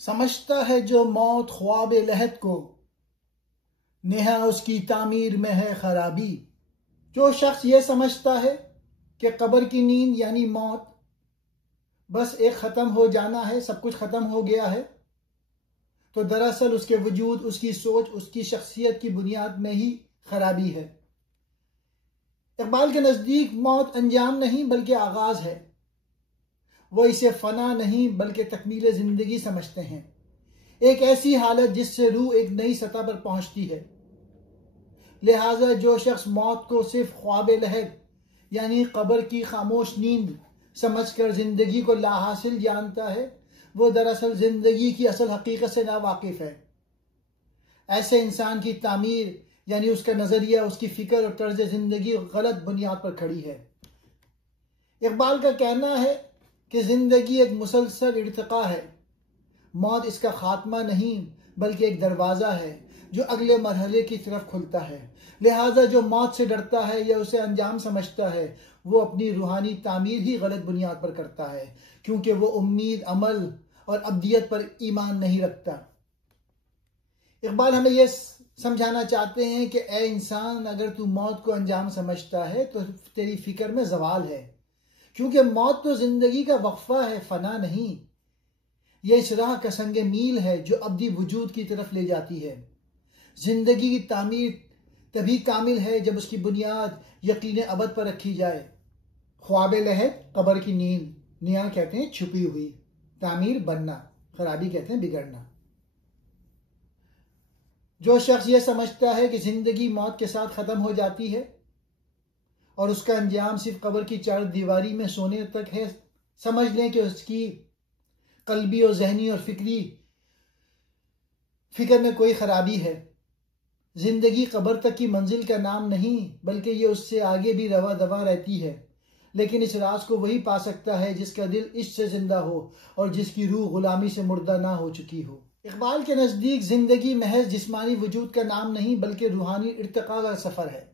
سمجھتا ہے جو موت خواب لحد کو، نہا اس کی تعمیر میں ہے خرابی۔ جو شخص یہ سمجھتا ہے کہ قبر کی نیند یعنی موت بس ایک ختم ہو جانا ہے، سب کچھ ختم ہو گیا ہے، تو دراصل اس کے وجود، اس کی سوچ، اس کی شخصیت کی بنیاد میں ہی خرابی ہے۔ اقبال کے نزدیک موت انجام نہیں بلکہ آغاز ہے۔ وہ اسے فنا نہیں بلکہ تکمیل زندگی سمجھتے ہیں، ایک ایسی حالت جس سے روح ایک نئی سطح پر پہنچتی ہے۔ لہٰذا جو شخص موت کو صرف خواب لحد یعنی قبر کی خاموش نیند سمجھ کر زندگی کو لا حاصل جانتا ہے، وہ دراصل زندگی کی اصل حقیقت سے ناواقف ہے۔ ایسے انسان کی تعمیر یعنی اس کا نظریہ، اس کی فکر اور طرز زندگی غلط بنیاد پر کھڑی ہے۔ اقبال کا کہنا ہے کہ زندگی ایک مسلسل ارتقاء ہے، موت اس کا خاتمہ نہیں بلکہ ایک دروازہ ہے جو اگلے مرحلے کی طرف کھلتا ہے۔ لہٰذا جو موت سے ڈرتا ہے یا اسے انجام سمجھتا ہے، وہ اپنی روحانی تعمیر ہی غلط بنیاد پر کرتا ہے، کیونکہ وہ امید، عمل اور ابدیت پر ایمان نہیں رکھتا۔ اقبال ہمیں یہ سمجھانا چاہتے ہیں کہ اے انسان، اگر تو موت کو انجام سمجھتا ہے تو تیری فکر میں زوال ہے، کیونکہ موت تو زندگی کا وقفہ ہے، فنا نہیں۔ یہ اس راہ کا سنگ میل ہے جو ابدی وجود کی طرف لے جاتی ہے۔ زندگی کی تعمیر تبھی کامل ہے جب اس کی بنیاد یقین ابد پر رکھی جائے۔ خواب لحد، قبر کی نیند، نیا کہتے ہیں چھپی ہوئی، تعمیر بننا، خرابی کہتے ہیں بگڑنا۔ جو شخص یہ سمجھتا ہے کہ زندگی موت کے ساتھ ختم ہو جاتی ہے اور اس کا انجام صرف قبر کی چار دیواری میں سونے تک ہے، سمجھ لیں کہ اس کی قلبی اور ذہنی اور فکر میں کوئی خرابی ہے۔ زندگی قبر تک کی منزل کا نام نہیں بلکہ یہ اس سے آگے بھی رواں دواں رہتی ہے، لیکن اس راز کو وہی پا سکتا ہے جس کا دل عشق سے زندہ ہو اور جس کی روح غلامی سے مردہ نہ ہو چکی ہو۔ اقبال کے نزدیک زندگی محض جسمانی وجود کا نام نہیں بلکہ روحانی ارتقاء کا سفر ہے۔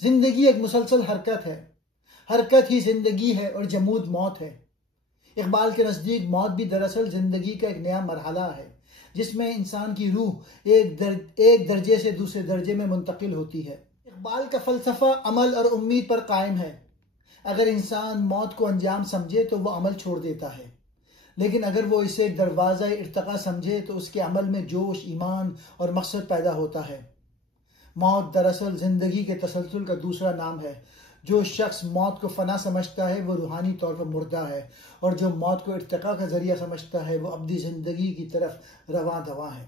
زندگی ایک مسلسل حرکت ہے، حرکت ہی زندگی ہے اور جمود موت ہے۔ اقبال کے نزدیک موت بھی دراصل زندگی کا ایک نیا مرحلہ ہے جس میں انسان کی روح ایک درجے سے دوسرے درجے میں منتقل ہوتی ہے۔ اقبال کا فلسفہ عمل اور امید پر قائم ہے۔ اگر انسان موت کو انجام سمجھے تو وہ عمل چھوڑ دیتا ہے، لیکن اگر وہ اسے ایک دروازہ ارتقاء سمجھے تو اس کے عمل میں جوش، ایمان اور مقصد پیدا ہوتا ہے۔ موت دراصل زندگی کے تسلسل کا دوسرا نام ہے۔ جو شخص موت کو فنا سمجھتا ہے وہ روحانی طور پر مردہ ہے، اور جو موت کو ارتقاء کا ذریعہ سمجھتا ہے وہ ابدی زندگی کی طرف رواں دواں ہے۔